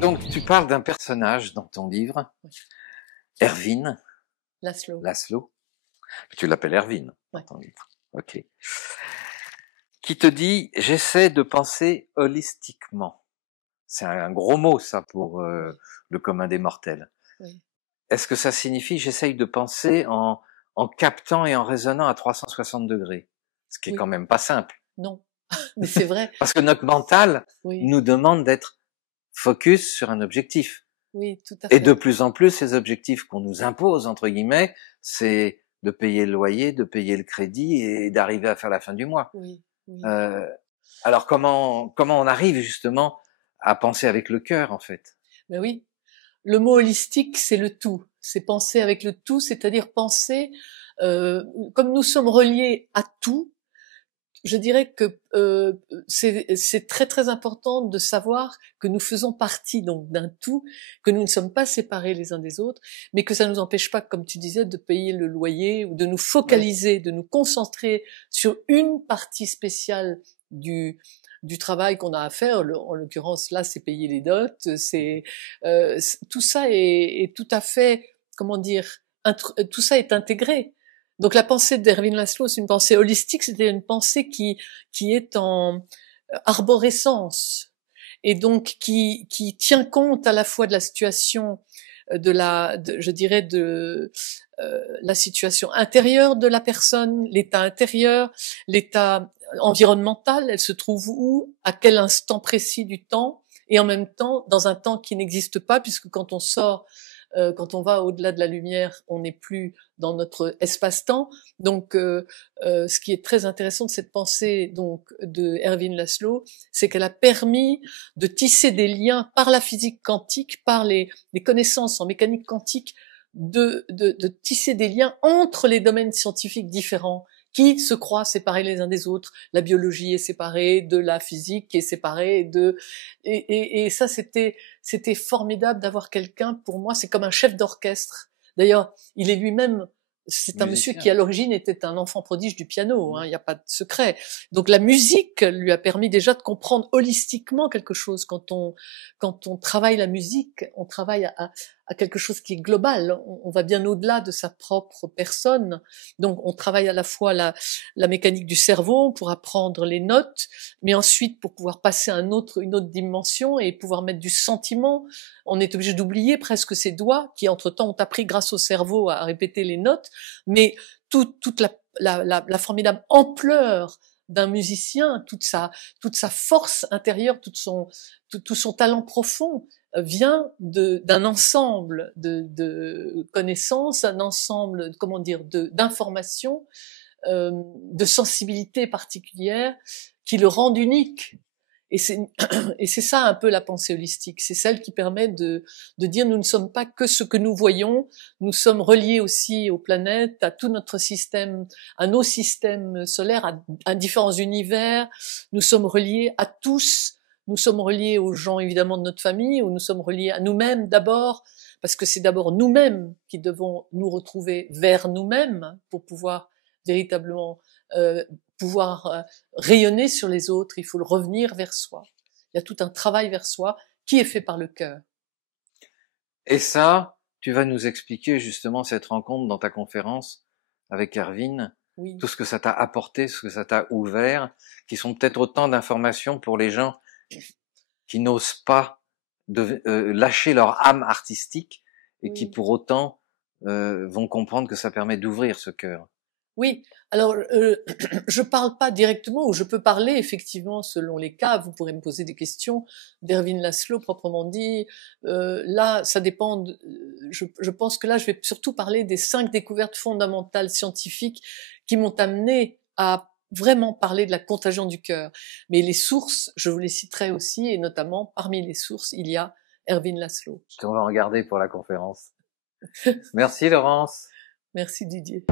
Donc, tu parles d'un personnage dans ton livre, Erwin Laszlo. Tu l'appelles Erwin dans ton livre. Ok. Qui te dit, j'essaie de penser holistiquement. C'est un gros mot, ça, pour le commun des mortels. Oui. Est-ce que ça signifie, j'essaye de penser en captant et en raisonnant à 360 degrés? Ce qui est quand même pas simple. Non, mais c'est vrai. Parce que notre mental nous demande d'être focus sur un objectif. Oui, tout à fait. Et de plus en plus, ces objectifs qu'on nous impose, entre guillemets, c'est de payer le loyer, de payer le crédit et d'arriver à faire la fin du mois. Oui, oui. Alors comment on arrive justement à penser avec le cœur, en fait? Ben oui. Le mot holistique, c'est le tout. C'est penser avec le tout, c'est-à-dire penser, comme nous sommes reliés à tout, je dirais que c'est très très important de savoir que nous faisons partie donc d'un tout, que nous ne sommes pas séparés les uns des autres, mais que ça ne nous empêche pas, comme tu disais, de payer le loyer ou de nous focaliser, de nous concentrer sur une partie spéciale du travail qu'on a à faire. En l'occurrence, là, c'est payer les dots. C'est tout ça est tout à fait, comment dire, tout ça est intégré. Donc la pensée d'Erwin Laszlo, c'est une pensée holistique, c'est une pensée qui est en arborescence et donc qui tient compte à la fois de la situation je dirais de la situation intérieure de la personne, l'état intérieur, l'état environnemental, elle se trouve où, à quel instant précis du temps, et en même temps dans un temps qui n'existe pas, puisque quand on sort quand on va au-delà de la lumière, on n'est plus dans notre espace-temps. Donc, ce qui est très intéressant de cette pensée donc de Erwin Laszlo, c'est qu'elle a permis de tisser des liens par la physique quantique, par les connaissances en mécanique quantique, de tisser des liens entre les domaines scientifiques différents qui se croient séparés les uns des autres. La biologie est séparée de la physique, qui est séparée et ça c'était formidable d'avoir quelqu'un, pour moi, c'est comme un chef d'orchestre. D'ailleurs, il est lui-même, c'est un monsieur qui à l'origine était un enfant prodige du piano, il n'y a pas de secret. Donc la musique lui a permis déjà de comprendre holistiquement quelque chose. Quand on travaille la musique, on travaille à quelque chose qui est global. On va bien au-delà de sa propre personne. Donc on travaille à la fois la mécanique du cerveau pour apprendre les notes, mais ensuite pour pouvoir passer à une autre dimension et pouvoir mettre du sentiment. On est obligé d'oublier presque ses doigts qui entre-temps ont appris grâce au cerveau à répéter les notes, mais toute la formidable ampleur d'un musicien, toute sa force intérieure, tout son talent profond vient d'un ensemble de connaissances, un ensemble, comment dire, d'informations, de sensibilités particulières qui le rendent unique. Et c'est ça un peu la pensée holistique, c'est celle qui permet de dire nous ne sommes pas que ce que nous voyons, nous sommes reliés aussi aux planètes, à tout notre système, à nos systèmes solaires, à différents univers, nous sommes reliés à tous, nous sommes reliés aux gens évidemment de notre famille, ou nous sommes reliés à nous-mêmes d'abord, parce que c'est d'abord nous-mêmes qui devons nous retrouver vers nous-mêmes pour pouvoir véritablement rayonner sur les autres. Il faut le revenir vers soi. Il y a tout un travail vers soi qui est fait par le cœur. Et ça, tu vas nous expliquer justement cette rencontre dans ta conférence avec Erwin, tout ce que ça t'a apporté, ce que ça t'a ouvert, qui sont peut-être autant d'informations pour les gens qui n'osent pas lâcher leur âme artistique et qui pour autant vont comprendre que ça permet d'ouvrir ce cœur. Oui, alors je parle pas directement, ou je peux parler effectivement selon les cas. Vous pourrez me poser des questions d'Erwin Laszlo proprement dit. Là, ça dépend. Je pense que là, je vais surtout parler des 5 découvertes fondamentales scientifiques qui m'ont amené à vraiment parler de la contagion du cœur. Mais les sources, je vous les citerai aussi, et notamment parmi les sources, il y a Erwin Laszlo. On va en garder pour la conférence. Merci Laurence. Merci Didier.